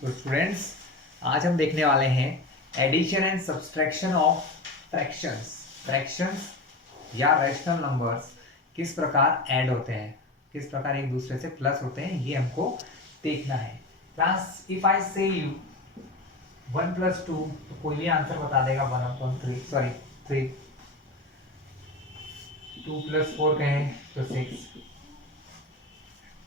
तो स्टूडेंट्स, आज हम देखने वाले हैं addition and subtraction of fractions. Fractions या रैशनल नंबर्स किस प्रकार ऐड होते हैं, किस प्रकार एक दूसरे से प्लस होते हैं, ये हमको देखना है। क्लास इफ आई से यू 1 + 2, तो कोई भी आंसर बता देगा 1/3, सॉरी 3। 2 + 4 कहें तो 6।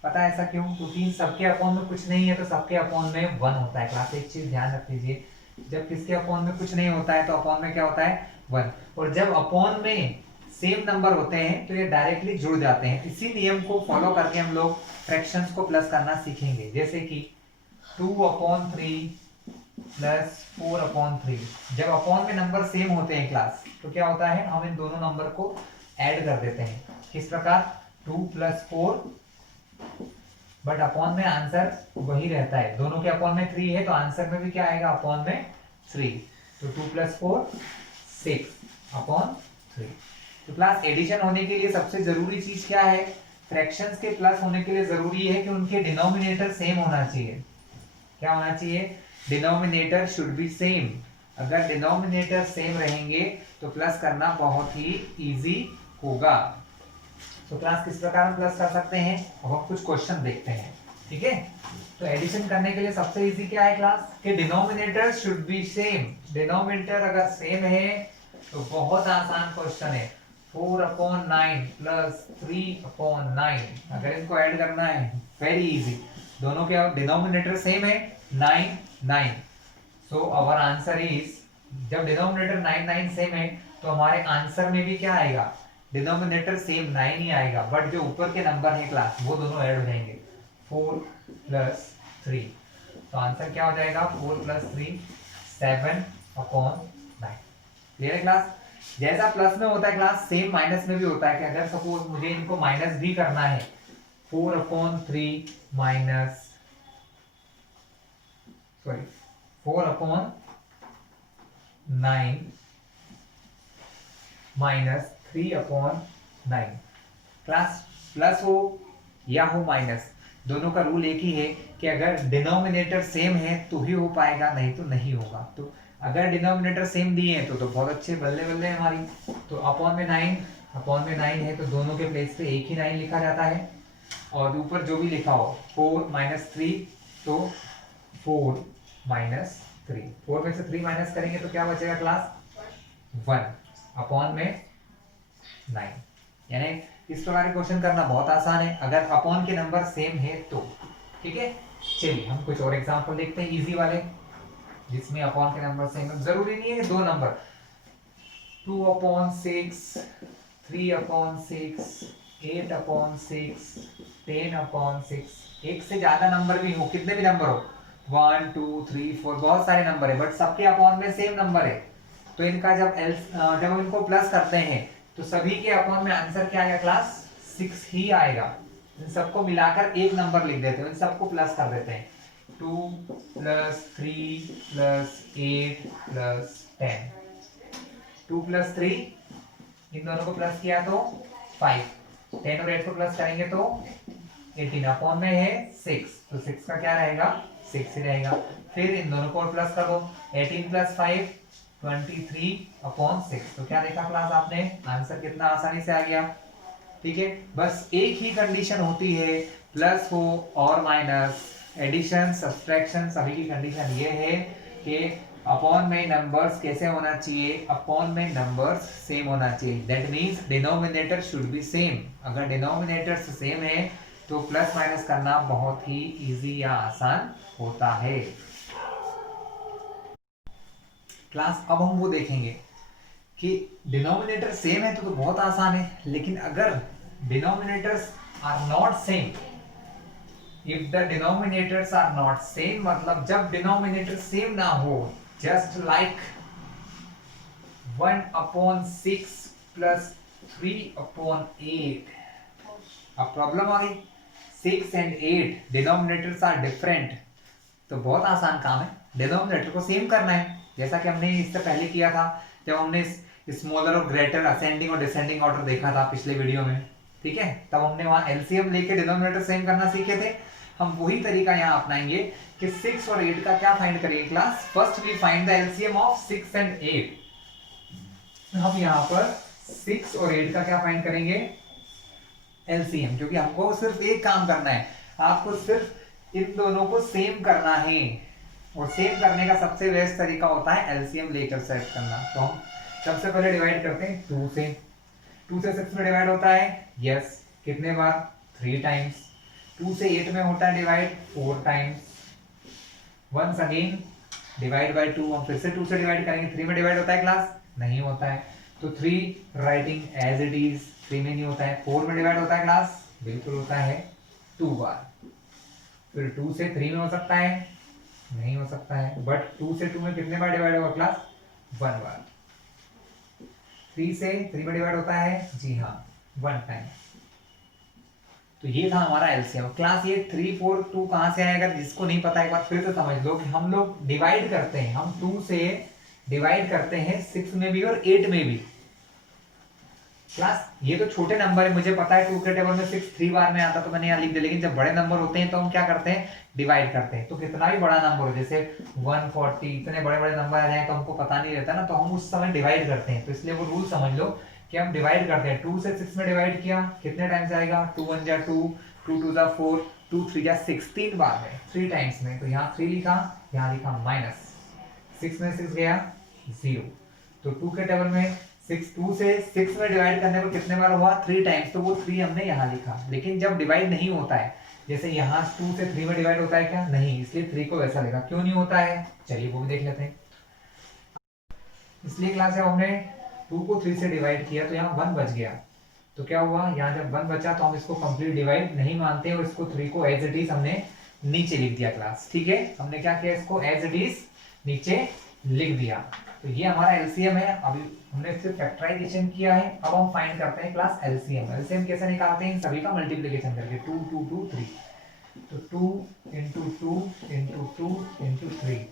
पता है ऐसा क्यों? क्योंकि सबके अपॉन में कुछ नहीं है तो सबके अपॉन में 1 होता है। क्लास एक चीज ध्यान रख लीजिए, जब किसके अपॉन में कुछ नहीं होता है तो अपॉन में क्या होता है? 1। और जब अपॉन में सेम नंबर होते हैं तो ये डायरेक्टली जुड़ जाते हैं। इसी नियम को फॉलो करके हम लोग फ्रैक्शंस को प्लस करना सीखेंगे। जैसे कि 2/3 + 4/3। जब अपॉन में नंबर सेम होते हैं क्लास, तो क्या होता है? हम इन दोनों नंबर को ऐड कर देते हैं। किस प्रकार? 2 + 4, बट अपॉन में आंसर वही रहता है। दोनों के अपॉन में 3 है तो आंसर में भी क्या आएगा? अपॉन में 3। तो 2 + 4 6/3। तो क्लास एडिशन होने के लिए सबसे जरूरी चीज क्या है? फ्रैक्शंस के प्लस होने के लिए जरूरी है कि उनके डिनोमिनेटर सेम होना चाहिए। क्या होना चाहिए? Denominator should be same. अगर डिनोमिनेटर सेम रहेंगे तो प्लस करना बहुत ही इजी होगा। तो क्लास किस प्रकार हम प्लस कर सकते हैं, अब हम कुछ क्वेश्चन देखते हैं। ठीक है, तो एडिशन करने के लिए सबसे इजी क्या है क्लास? कि denominator should be same. Denominator अगर सेम है तो बहुत आसान क्वेश्चन है। 4/9 + 3/9, अगर इनको ऐड करना है वेरी इजी। दोनों के डिनोमिनेटर सेम है 9 9। सो आवर आंसर इज, जब डिनोमिनेटर 9 9 सेम है तो हमारे आंसर में भी क्या आएगा? डिनोमिनेटर सेम 9 ही आएगा, बट जो ऊपर के नंबर है क्लास वो दोनों ऐड हो जाएंगे। 4 + 3, तो आंसर क्या हो जाएगा? 4 + 3 7/9। क्लियर है क्लास? जैसा प्लस में होता है क्लास, सेम माइनस में भी होता है कि अगर सपोज मुझे इनको माइनस भी करना है, 4/3 minus, sorry 4/9 minus 3/9। Class plus हो या हो माइनस, दोनों का रूल एक ही है कि अगर डिनोमिनेटर सेम है तो ही हो पाएगा, नहीं तो नहीं होगा। तो अगर डिनोमिनेटर सेम दिए हैं तो बहुत अच्छे, बल्ले बल्ले हमारी। तो अपॉन में 9 है तो दोनों के प्लेस पे एक ही 9 लिखा जाता है, और ऊपर जो भी लिखा हो 4 - 3, तो 4 - 3, 4 में से 3 माइनस करेंगे तो क्या बचेगा क्लास? 1/9। यानी इस प्रकार के क्वेश्चन करना बहुत आसान है अगर अपॉन के नंबर सेम है तो। ठीक है, चलिए हम कुछ और एग्जांपल देखते हैं इजी वाले, जिसमें अपॉन के नंबर सेम है। जरूरी नहीं है कि दो नंबर, 2/6, 3/6, 8/6, 10/6, एक से ज्यादा नंबर भी हो, कितने भी नंबर हो, 1 2 3 4, बहुत सारे नंबर है, बट सबके अपॉन में सेम नंबर है। तो इनका जब हम इनको प्लस करते हैं तो सभी के अपॉन में आंसर क्या आएगा क्लास? 6 ही आएगा। इन सबको मिलाकर एक नंबर लिख देते हैं, इन सबको प्लस कर देते हैं। 2 + 3 + 8 + 10। 2 + 3, इन दोनों को प्लस किया तो 5, 10 और 8 को प्लस करेंगे तो 18, अपॉन में है 6, तो 6 का क्या रहेगा? 6 ही रहेगा। फिर इन दोनों को प्लस कर दो, 18 + 5 23/6। तो क्या देखा क्लास आपने? आंसर कितना आसानी से आ गया। ठीक है, बस एक ही कंडीशन होती है, प्लस हो और माइनस, एडिशन सब्सट्रैक्शन, सभी की कंडीशन ये है कि अपॉन में नंबर्स कैसे होना चाहिए? अपॉन में नंबर्स सेम होना चाहिए। That means denominator should be same. अगर डिनोमिनेटर्स सेम है तो प्लस माइनस करना बहुत ही इजी या आसान होता है। क्लास अब हम वो देखेंगे कि डिनोमिनेटर सेम है तो बहुत आसान है, लेकिन अगर denominators are not same, if the denominators are not same, मतलब जब डिनोमिनेटर सेम ना हो, जस्ट लाइक 1/6 + 3/8। अब प्रॉब्लम आ गई, 6 and 8 डिनोमिनेटर्स आर डिफरेंट। तो बहुत आसान काम है, डिनोमिनेटर को सेम करना है, जैसा कि हमने इससे पहले किया था जब हमने स्मॉलर और ग्रेटर असेंडिंग और डिसेंडिंग ऑर्डर देखा था पिछले वीडियो में। ठीक है, तब हमने वहां एलसीएम लेके डिनोमिनेटर सेम करना सीखे थे। हम वही तरीका यहाँ अपनाएंगे कि 6 और 8 का क्या फाइंड करेंगे class, first we find the LCM of 6 and 8। हम यहाँ पर 6 और 8 का क्या फाइंड करेंगे, एलसीएम, क्योंकि हमको सिर्फ एक काम करना है, आपको सिर्फ इन दोनों को सेम करना है, और सेम करने का सबसे बेस्ट तरीका होता है एलसीएम लेकर सेट करना। तो हम सबसे पहले डिवाइड करते हैं 2 से, 2 से 6 में डिवाइड होता है, यस, कितने बार, 3 टाइम्स। 2 से 8 में होता है divide 4 times. Once again divide by 2, हम फिर से 2 से डिवाइड करेंगे, 3 में डिवाइड होता है क्लास, नहीं होता है, तो 3 राइटिंग एज इट इज, 3 में नहीं होता है। 4 में डिवाइड होता है क्लास, बिल्कुल होता है 2 बार। फिर 2 से 3 में हो सकता है, नहीं हो सकता है, बट 2 से 2 में कितने बार डिवाइड होगा क्लास, 1 बार। 3 से 3 में डिवाइड होता है, जी हाँ, 1 टाइम। तो ये था हमारा एलसीएम क्लास। ये 3 4 2 कहां से आएगा, जिसको नहीं पता एक बार फिर से समझ लो कि हम लोग डिवाइड करते हैं, हम 2 से डिवाइड करते हैं 6 में भी और 8 में भी। क्लास ये तो छोटे नंबर है, मुझे पता है 2 के टेबल में 6 3 बार में आता तो मैंने यहाँ लिख दिया, लेकिन जब बड़े नंबर होते हैं तो हम क्या करते हैं, डिवाइड करते हैं। तो कितना भी बड़ा नंबर हो, जैसे 140, इतने बड़े बड़े नंबर आ जाए तो हमको पता नहीं रहता ना, तो हम उस समय डिवाइड करते हैं। तो इसलिए वो रूल समझ लो कि हम डिवाइड करते हैं। 2 से 6 में डिवाइड किया, कितने टाइम्स आएगा, 2 1 जा 2, 2 2 जा 4, 2 3 जा 6, 3 बार में, 3 टाइम्स में। तो यहाँ 3 लिखा, यहाँ लिखा माइनस, 6 में 6 गया 0। तो 2 के टेबल में 6, 2 से 6 में डिवाइड करने पर कितने बार हुआ, 3 टाइम्स, तो वो 3 हमने यहाँ लिखा। लेकिन जब डिवाइड नहीं होता है, जैसे यहाँ 2 से 3 में डिवाइड होता है क्या, नहीं, इसलिए 3 को वैसा लिखा। क्यों नहीं होता है, चलिए वो भी देख लेते हैं। इसलिए क्लास जब हमने 2 को 3 से डिवाइड किया तो यहाँ 1 बच गया, तो क्या हुआ, यहाँ जब 1 बचा तो हम इसको कंप्लीट डिवाइड नहीं मानते और इसको 3 को एज इट इज हमने नीचे लिख दिया क्लास। ठीक है, हमने क्या किया, इसको एज इट इज नीचे लिख दिया। तो ये हमारा एलसीएम है। अभी हमने इससे फैक्टराइजेशन किया है, अब हम फाइंड करते हैं क्लास एलसीएम। एलसीएम कैसे निकालते हैं, इन सभी का मल्टीप्लिकेशन करके, 2 2 2 3, तो 2 इंटू 2 इंटू 2 इंटू 3,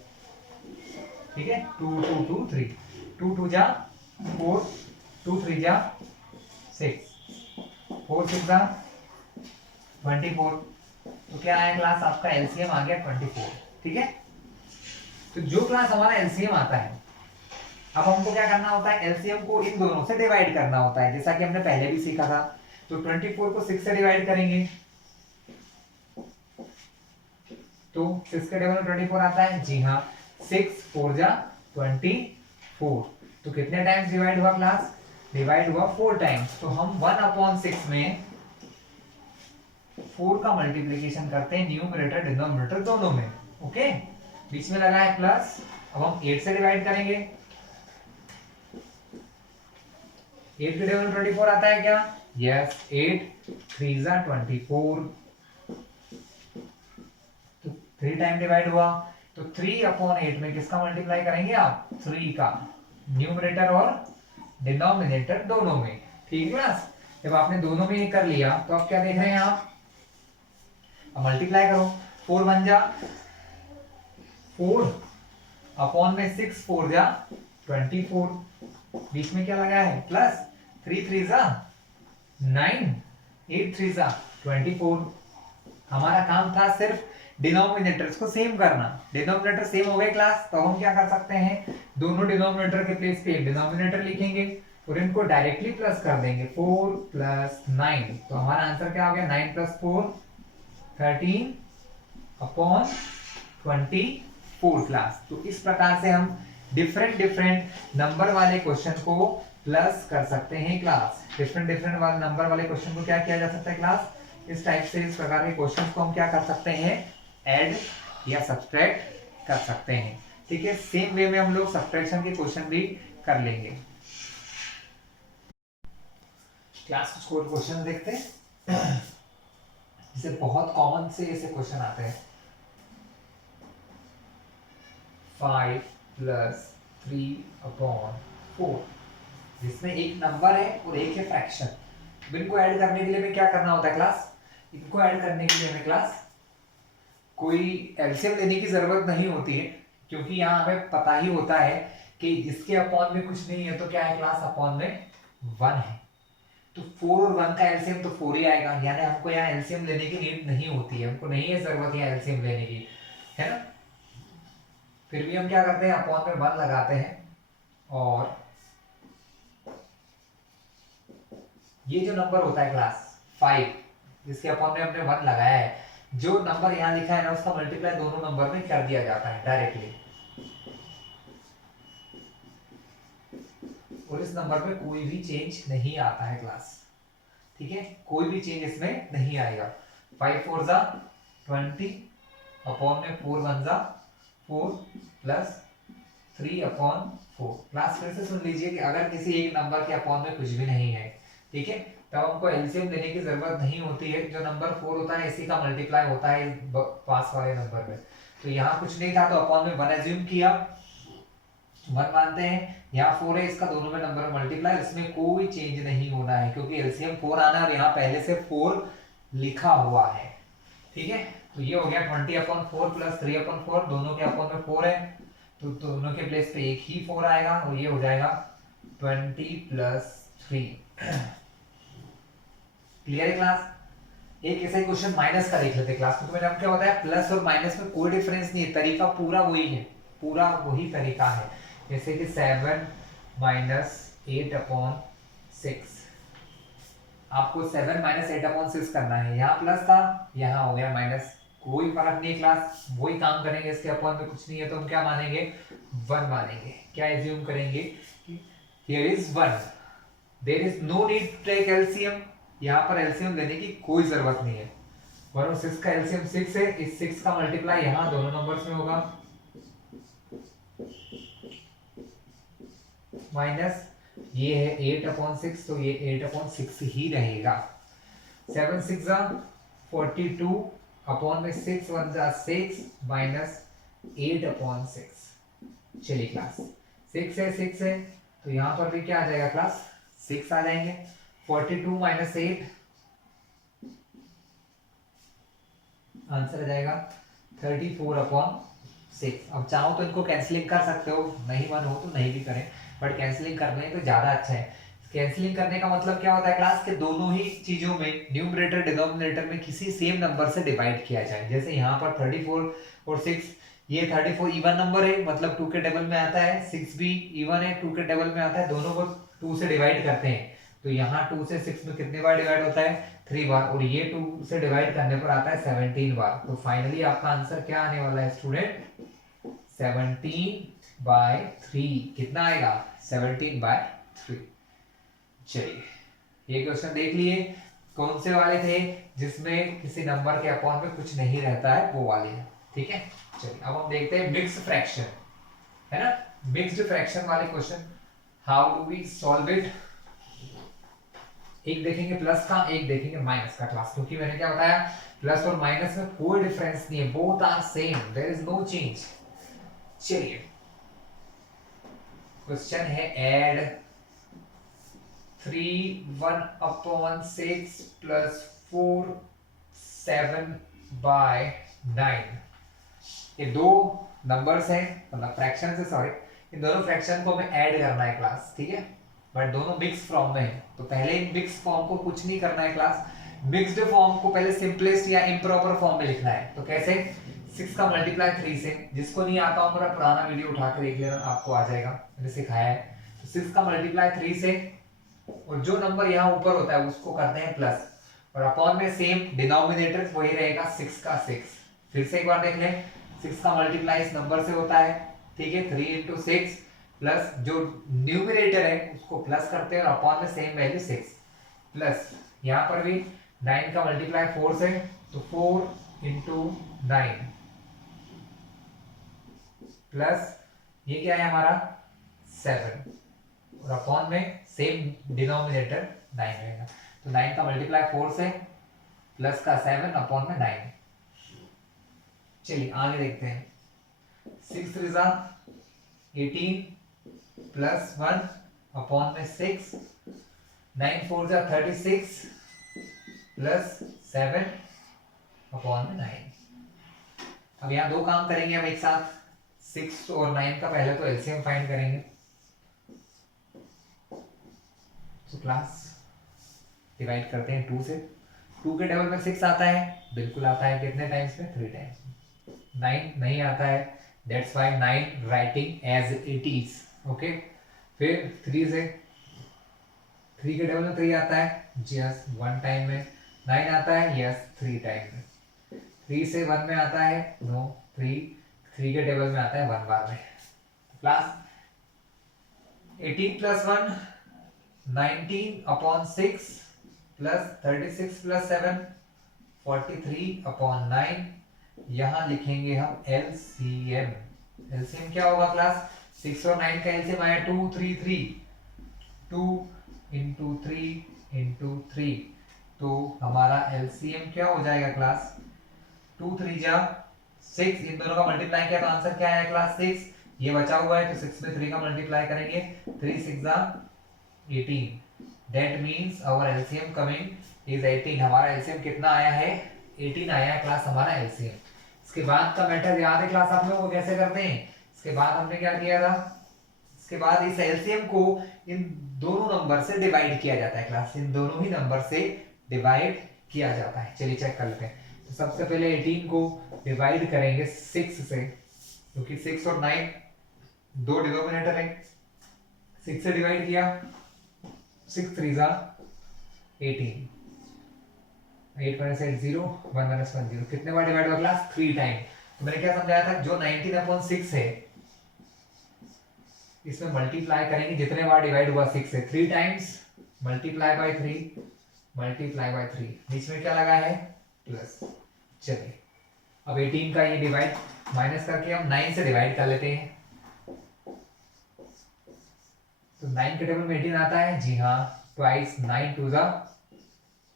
ठीक है, 2 2 2 3, 2 2 जा 4, 2 3 जा 6, 4 6 जा 24। तो क्या आया क्लास, आपका एलसीएम आ गया 24। ठीक है, तो जो क्लास हमारा एलसीएम आता है, अब हमको क्या करना होता है, एलसीएम को इन दोनों से डिवाइड करना होता है, जैसा कि हमने पहले भी सीखा था। तो 24 को 6 से डिवाइड करेंगे, तो 6 के टेबल में 24 आता है, जी हाँ, 6 4 जा 24। तो कितने टाइम्स डिवाइड हुआ क्लास, डिवाइड हुआ 4 टाइम्स। तो हम 1/6 में 4 का मल्टीप्लिकेशन करते हैं, न्यूमरेटर डिनोमिनेटर दोनों में। ओके, बीच में लगा है प्लस। अब हम 8 से डिवाइड करेंगे, 8 के टेबल में 24 आता है क्या, यस, 8 3 जा 24, तो 3 टाइम डिवाइड हुआ। तो 3/8 में किसका मल्टीप्लाई करेंगे आप, 3 का, न्यूमरेटर और डिनोमिनेटर दोनों में। ठीक है, जब आपने दोनों में कर लिया तो आप क्या देख रहे हैं, आप अब मल्टीप्लाई करो, 4 1 जा 4 अपॉन में 6 4 जा 24, बीच में क्या लगा है प्लस, 3 3 जा 9, 8 3 जा 24। हमारा काम था सिर्फ डिनोमिनेटर्स को सेम करना। डिनोमिनेटर सेम हो गए क्लास, तो हम क्या कर सकते हैं, दोनों डिनोमिनेटर के प्लेस पे डिनोमिनेटर लिखेंगे और इनको डायरेक्टली प्लस कर देंगे, 4 प्लस 9। तो हमारा आंसर क्या हो गया, 9 प्लस 4 13 अपॉन 24 क्लास। तो इस प्रकार से हम डिफरेंट नंबर वाले क्वेश्चन को प्लस कर सकते हैं क्लास। डिफरेंट वाले नंबर वाले क्वेश्चन को क्या किया जा सकता है क्लास, इस टाइप से, इस प्रकार के क्वेश्चंस को हम क्या कर सकते हैं, ऐड या सब्सट्रैक्ट कर सकते हैं। ठीक है, सेम वे में हम लोग सब्सट्रैक्शन के क्वेश्चन भी कर लेंगे। क्लास कुछ और क्वेश्चन देखते हैं, जिसे बहुत कॉमन से ऐसे क्वेश्चन आते हैं। 5 प्लस 3/4, जिसमें एक नंबर है और एक है फ्रैक्शन। इनको ऐड करने के लिए हमें क्या करना होता है क्लास, इनको ऐड करने के लिए हमें क्लास कोई एलसीएम लेने की जरूरत नहीं होती है, क्योंकि यहाँ हमें पता ही होता है कि इसके अपॉन में कुछ नहीं है, तो क्या है क्लास, अपॉन में 1 है। तो 4 और 1 का एलसीएम तो 4 ही आएगा, यानी हमको यहाँ एलसीएम लेने की नीड नहीं होती है, हमको नहीं है जरूरत है एलसीएम लेने की, है ना। फिर भी हम क्या करते हैं, अपॉन में 1 लगाते हैं, और ये जो नंबर होता है क्लास 5, जिसके अपॉन में हमने 1 लगाया है, जो नंबर यहाँ लिखा है ना उसका मल्टीप्लाई दोनों नंबर में कर दिया जाता है डायरेक्टली, और इस नंबर में कोई भी चेंज नहीं आता है क्लास, ठीक है, कोई भी चेंज इसमें नहीं आएगा। 5 4 जा 20 अपॉन में 4 1 जा 4 प्लस 3 अपॉन 4। क्लास फिर से सुन लीजिए कि अगर किसी एक नंबर के अपॉन में कुछ भी नहीं है, ठीक है, तब हमको एलसीएम लेने की जरूरत नहीं होती है, जो नंबर 4 होता है इसी का मल्टीप्लाई होता है पास वाले नंबर में। तो यहाँ कुछ नहीं था तो अपॉन में 1 एज्यूम किया, 1 मानते हैं, यहाँ 4 है, इसका दोनों में नंबर मल्टीप्लाई, इसमें कोई चेंज नहीं होना है क्योंकि एलसीएम 4 आना है और यहाँ पहले से 4 लिखा हुआ है, ठीक है। तो ये हो गया 20/4 प्लस 3/4, दोनों के अपॉन में 4 है तो दोनों के प्लेस पे एक ही 4 आएगा, और ये हो जाएगा 20 प्लस 3। क्लियर है क्लास। एक ऐसा क्वेश्चन माइनस का देख लेते हैं क्लास, क्योंकि मैंने आपको क्या बताया प्लस और माइनस में कोई डिफरेंस नहीं है, तरीका पूरा वही है, पूरा वही तरीका है। जैसे कि 7 माइनस 8/6, आपको 7 माइनस 8/6 करना है, यहाँ प्लस था यहाँ हो गया माइनस, कोई फर्क नहीं क्लास, वही काम करेंगे, इसके अपॉन में कुछ नहीं है तो हम क्या मानेंगे 1 मानेंगे। क्या एज्यूम करेंगे कि here is 1, there is no need to take LCM, यहाँ पर एलसीएम लेने की कोई जरूरत नहीं है। 1 और 6 का एलसीएम 6 है, इस 6 का मल्टीप्लाई यहाँ दोनों नंबर्स में होगा, माइनस ये है 8/6 तो ये 8/6 ही रहेगा। 7 6 जा 42 अपॉन में 6 1 जा 6 माइनस 8/6। चलिए क्लास 6 है तो यहाँ पर भी क्या आ जाएगा क्लास 6 आ जाएंगे। 42 माइनस 8 आंसर आ जाएगा 34/6। अब चाहो तो इनको कैंसिलिंग कर सकते हो, नहीं मन हो तो नहीं भी करें, बट कैंसिलिंग करने तो ज्यादा अच्छा है। कैंसिलिंग करने का मतलब क्या होता है क्लास के दोनों ही चीजों में न्यूमरेटर डिनोमिनेटर में किसी सेम नंबर से डिवाइड किया जाए। जैसे यहाँ पर 34 और 6, ये 34 इवन नंबर है मतलब 2 के टेबल में आता है, 6 भी इवन है 2 के टेबल में आता है, दोनों को 2 से डिवाइड करते हैं तो यहाँ 2 से 6 में कितने बार डिवाइड होता है 3 बार, और ये 2 से डिवाइड करने पर आता है 17 बार। तो फाइनली आपका आंसर क्या आने वाला है स्टूडेंट 17/3। कितना आएगा 17/3। चलिए ये क्वेश्चन देख लिए, कौन से वाले थे जिसमें किसी नंबर के अपॉन में कुछ नहीं रहता है वो वाले हैं, ठीक है। चलिए अब हम देखते हैं मिक्स्ड फ्रैक्शन, है ना, मिक्स्ड फ्रैक्शन वाले question how do we solve it. एक देखेंगे प्लस का, एक देखेंगे माइनस का क्लास, क्योंकि मैंने क्या बताया प्लस और माइनस में कोई डिफरेंस नहीं है, both are same, there is no change. चलिए क्वेश्चन है ऐड 3 1/6 प्लस 4 7/9। ये दो नंबर्स हैं मतलब फ्रैक्शन से, सॉरी इन दोनों फ्रैक्शन को हमें ऐड करना है क्लास, ठीक है, बट दोनों मिक्स फॉर्म में है। तो पहले इन मिक्स फॉर्म को कुछ नहीं करना है क्लास, मिक्स्ड फॉर्म को पहले सिंपलेस्ट या इम्प्रॉपर फॉर्म में लिखना है। तो कैसे 6 का मल्टीप्लाई 3 से, जिसको नहीं आता हो मेरा पुराना वीडियो उठा के देख लेना, आपको आ जाएगा, मैंने सिखाया है। तो 6 का मल्टीप्लाई 3 से, और जो नंबर यहाँ ऊपर होता है उसको करते हैं प्लस, और अपॉन में सेम डिनोमिनेटर वही रहेगा 6 का 6। फिर से एक बार देख लें, 6 का मल्टीप्लाई इस नंबर से होता है, ठीक है, 3 × 6 प्लस जो न्यूमरेटर है उसको प्लस करते हैं और अपॉन में सेम वैल्यू 6 प्लस यहाँ पर भी 9 का मल्टीप्लाई 4 से, तो 4 × 9 प्लस ये क्या है हमारा 7, और अपॉन में सेम डिनोमिनेटर 9 रहेगा। तो 9 का मल्टीप्लाई 4 से प्लस का 7 अपॉन में 9। चलिए आगे देखते हैं, 6 3 18 प्लस 1 अपॉन में 6, 9 4 36 प्लस 7 अपॉन में 9। अब यहाँ दो काम करेंगे हम एक साथ, 6 और 9 का पहले तो एलसीएम फाइंड करेंगे। तो क्लास डिवाइड करते हैं 2 से। 2 के डबल में 6 आता है, बिल्कुल आता है, कितने टाइम्स में? 3 टाइम्स। 9 नहीं आता है, that's why 9 writing as it is. Okay, फिर 3 से, 3 के डबल में 3 आता है, यस 1 टाइम में। 9 आता है, यस 3 टाइम में। 3 से 1 में आता है, नो 3 के टेबल में आता है 1 बार में। Class 18 plus 1 19 upon 6 plus 36 plus 7 43 upon 9। यहां लिखेंगे हम एलसीएम। एलसीएम क्या होगा क्लास? 6 और 9 का एलसीएम आया 2 3 3, 2 इंटू 3 इंटू 3, तो हमारा एलसीएम क्या हो जाएगा क्लास? 2 3 जा 6, इन दोनों का मल्टीप्लाई किया तो आंसर क्या आया क्लास? 6। ये बचा हुआ है तो 6 में 3 का मल्टीप्लाई करेंगे, 3 6 जा 18। That means our LCM coming is 18। हमारा एलसीएम कितना आया है? 18 आया है क्लास हमारा एलसीएम। इसके बाद का मैटर याद है क्लास आप लोगों को कैसे करते हैं? इसके बाद हमने क्या किया था? इसके बाद इस एलसीएम को इन दोनों नंबर से डिवाइड किया जाता है क्लास, इन दोनों ही नंबर से डिवाइड किया जाता है। चलिए चेक कर लेते हैं। तो सबसे पहले 18 को डिवाइड करेंगे 6 से, क्योंकि 6 और 9 दो डिनोमिनेटर है। 6 से डिवाइड किया, 6 3 जा 18, 8 minus 8 0, 1 minus 1 0। कितने बार डिवाइड हुआ क्लास? 3 टाइम। तो मैंने क्या समझाया था? जो 19/6 है इसमें मल्टीप्लाई करेंगे जितने बार डिवाइड हुआ 6 से, 3 times multiply by 3 multiply by 3, बीच में क्या लगा है? प्लस। चलिए अब 18 का ये डिवाइड माइनस करके हम 9 से डिवाइड कर लेते हैं। तो 9 के टेबल में 18 आता है, जी हाँ, ट्वाइस 9 2 जा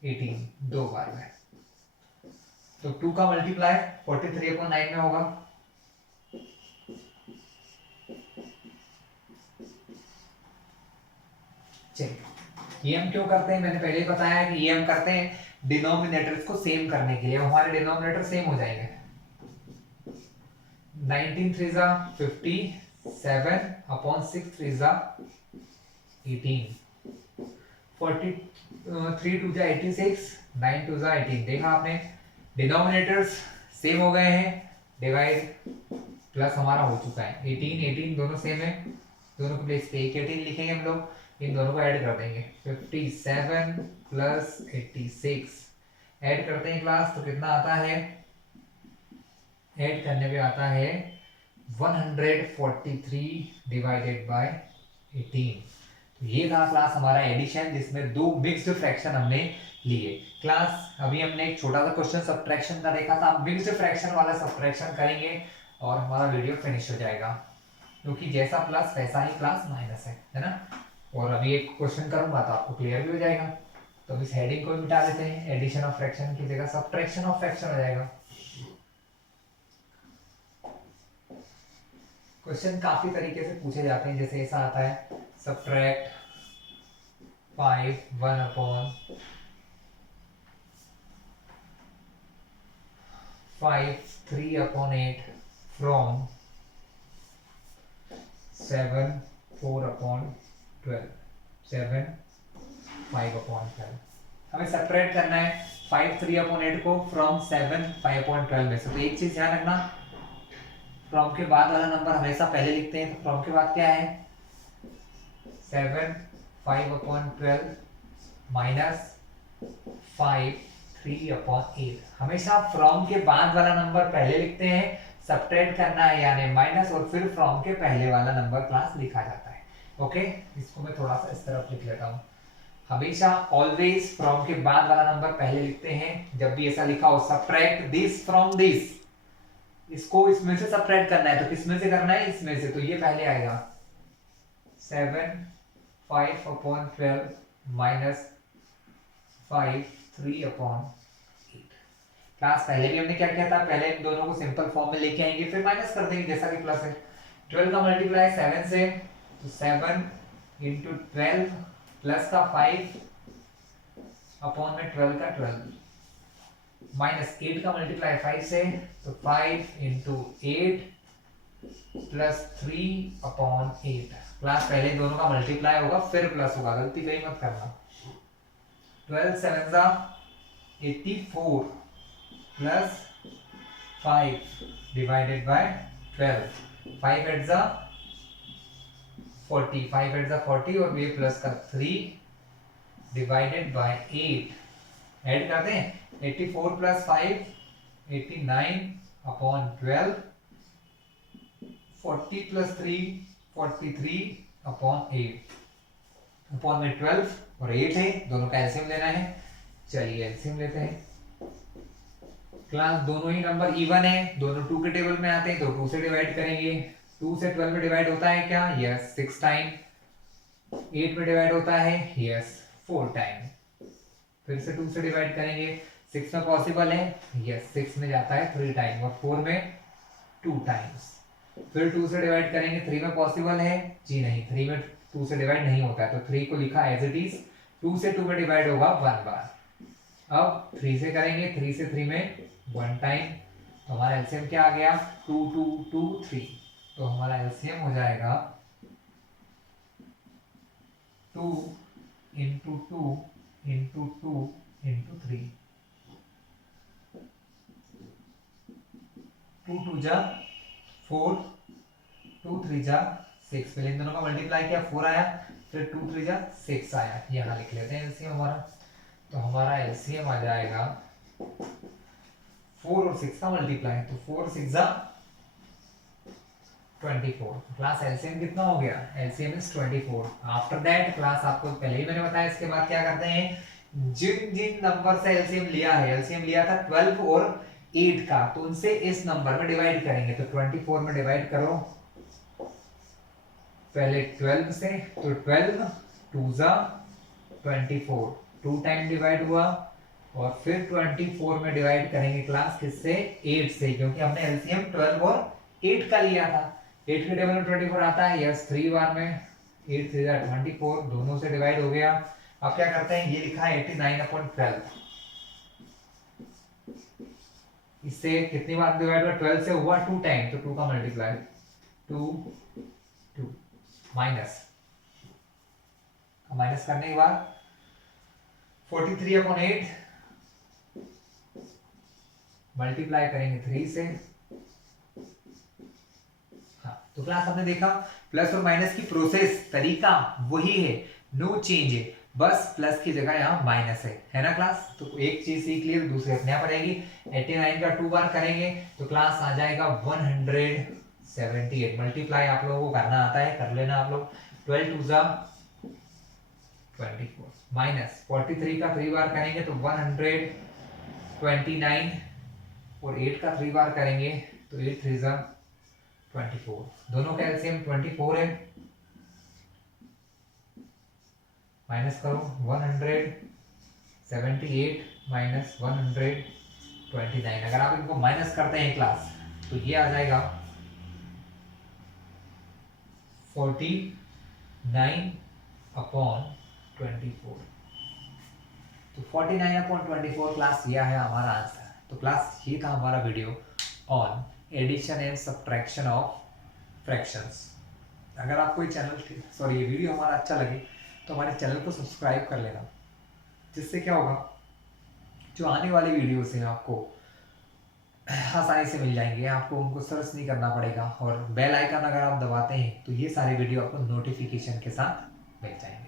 18, 2 बार में। तो 2 का मल्टीप्लाई 43/9 में होगा। चलिए ये हम क्यों करते हैं? मैंने पहले ही बताया कि ये हम करते हैं डिनोमिनेटर्स को सेम करने के लिए। हमारे डिनोमिनेटर सेम हो जाएंगे। 19 3 जा 57 अपॉन 6 3 जा 18, 43 2 जा 86, 9 2 जा 18। देखा आपने, डिनोमिनेटर्स सेम हो गए हैं, डिवाइड प्लस हमारा हो चुका है। 18 18 दोनों सेम है, दोनों के प्लेस पे 18 लिखेंगे हम लोग, इन दोनों को ऐड कर देंगे। 57 प्लस 86 ऐड करते हैं क्लास, तो कितना आता है? ऐड करने पे आता है 143 डिवाइडेड बाय 18। तो ये था क्लास हमारा एडिशन, जिसमें दो मिक्स्ड फ्रैक्शन हमने लिए। क्लास अभी हमने एक छोटा सा क्वेश्चन सब्ट्रैक्शन का देखा था, मिक्स्ड फ्रैक्शन वाला सब्ट्रैक्शन करेंगे और हमारा वीडियो फिनिश हो जाएगा, क्योंकि जैसा प्लस वैसा ही क्लास माइनस है ना। और अभी एक क्वेश्चन करूंगा तो आपको क्लियर भी हो जाएगा। तो इस हेडिंग को मिटा देते हैं, एडिशन ऑफ फ्रैक्शन की जगह सब्ट्रैक्शन ऑफ फ्रैक्शन हो जाएगा। क्वेश्चन काफी तरीके से पूछे जाते हैं, जैसे ऐसा आता है, सब्ट्रैक्ट 5 1/5 3/8 फ्रॉम 7 4/12, 7 5/12। हमें सब्ट्रैक्ट करना है 5 3/8 को फ्रॉम 7 5/12 में से। तो एक चीज ध्यान रखना, फ्रॉम के बाद वाला नंबर हमेशा पहले लिखते हैं। तो फ्रॉम के बाद क्या है? 7 5/12 माइनस 5 3/8। हमेशा फ्रॉम के बाद वाला नंबर पहले लिखते हैं, सब्ट्रैक्ट करना है यानी माइनस, और फिर फ्रॉम के पहले वाला नंबर क्लास लिखा जाता है। ओके, इसको मैं थोड़ा सा इस तरफ लिख लेता हूं। हमेशा ऑलवेज फ्रॉम के बाद वाला नंबर पहले लिखते हैं। जब भी ऐसा लिखा हो, सब्ट्रैक्ट दिस फ्रॉम दिस, इसको इसमें से सब्ट्रैक्ट करना है, तो किसमें से करना है? इसमें से। तो ये पहले आएगा 7 5/12 माइनस 5 3/8। क्लास पहले भी हमने क्या किया था? पहले इन दोनों को सिंपल फॉर्म में लेके आएंगे, फिर माइनस कर देंगे जैसा कि प्लस है। 12 का मल्टीप्लाई 7 से, तो 7 इंटू 12 प्लस का 5 अपॉन में 12 का 12, माइनस 8 का मल्टीप्लाई 5 से, तो 5 इंटू 8 प्लस 3/8। क्लास पहले दोनों का मल्टीप्लाई होगा फिर प्लस होगा, गलती कहीं मत करना। 12 7 जा 84 प्लस 5 डिवाइडेड बाय 12, 5 8 जा 40, 5 8 जा 40 और ये प्लस का 3 डिवाइडेड बाय 8, ऐड करते हैं 84 plus 5 89 upon 12, 40 plus 3 43 upon 8, upon में 12 और 8 है, दोनों का एलसीएम लेना है। चलिए एलसीएम लेते हैं। क्लास दोनों ही नंबर इवन है, दोनों 2 के टेबल में आते हैं तो 2 से डिवाइड करेंगे। 2 से 12 में डिवाइड होता है क्या? Yes 6 time. 8 में डिवाइड होता है? Yes 4 time. फिर से 2 से डिवाइड करेंगे। 6 में पॉसिबल है? यस 6 में जाता है 3 टाइम और 4 में 2 टाइम्स। फिर 2 से डिवाइड करेंगे। 3 में पॉसिबल है? जी नहीं, 3 में 2 से डिवाइड नहीं होता है तो 3 को लिखा एज इट इज। 2 से 2 में डिवाइड होगा 1 बार। अब 3 से करेंगे। 3 से 3 में 1 टाइम। तो हमारा एलसीएम क्या आ गया? 2 2 2 3। तो हमारा एलसीएम हो जाएगा 2 इंटू 2 इंटू 2 इंटू 3। 2 2 जा 4, 2 3 जा 6। पहले इन दोनों का मल्टीप्लाई किया 4 आया, फिर 2 3 जा 6 आया। यहाँ लिख लेते हैं एलसीएम हमारा। तो हमारा एलसीएम आ जाएगा 4 और 6 का मल्टीप्लाई, तो 4 6 जा 24। क्लास एलसीएम कितना हो गया? LCM is 24। After that class आपको पहले ही मैंने बताया, इसके बाद क्या करते हैं, जिन जिन नंबर से एलसीएम लिया है, एलसीएम लिया था 12 और 8 का, तो उनसे इस नंबर में डिवाइड करेंगे। तो 24 में डिवाइड करो पहले 12 से, तो 12 2 जा 24, 2 टाइम डिवाइड हुआ। और फिर 24 में डिवाइड करेंगे क्लास किससे? 8 से, क्योंकि हमने एलसीएम 12 और 8 का लिया था। 8 के टेबल में 24 आता है, यस 3 बार में 8 3 24, दोनों से डिवाइड हो गया। अब क्या करते हैं, ये लिखा है 89/12। इससे कितनी बार डिवाइड हुआ? 12 से हुआ 2 टाइम, तो 2 का मल्टीप्लाई 2 2 माइनस, माइनस करने के बाद 43/8 मल्टीप्लाई करेंगे 3 से। हाँ, तो क्लास हमने देखा प्लस और माइनस की प्रोसेस, तरीका वही है, नो चेंज है, बस प्लस की जगह यहाँ माइनस है ना क्लास। तो एक चीज सीख ली, दूसरी अपने आप पड़ेगी। 89 का 2 बार करेंगे तो क्लास आ जाएगा 178। मल्टीप्लाई आप लोगों को करना आता है, कर लेना आप लोग। 12 2 जा 24 माइनस 43 का 3 बार करेंगे तो 129 और 8 का 3 बार करेंगे तो 8 3 जा 24। दोनों का एलसीएम 24 है। माइनस करो 178 माइनस 129। अगर आप इनको माइनस करते हैं क्लास तो ये आ जाएगा 49/24। तो 49/24 क्लास यह है हमारा आंसर। तो क्लास ये था हमारा video on addition and subtraction of fractions. अगर आपको ये ये वीडियो हमारा अच्छा लगे तो हमारे चैनल को सब्सक्राइब कर लेना, जिससे क्या होगा, जो आने वाली वीडियोस हैं आपको आसानी से मिल जाएंगे, आपको उनको सर्च नहीं करना पड़ेगा। और बेल आइकन अगर आप दबाते हैं तो ये सारे वीडियो आपको नोटिफिकेशन के साथ मिल जाएंगे।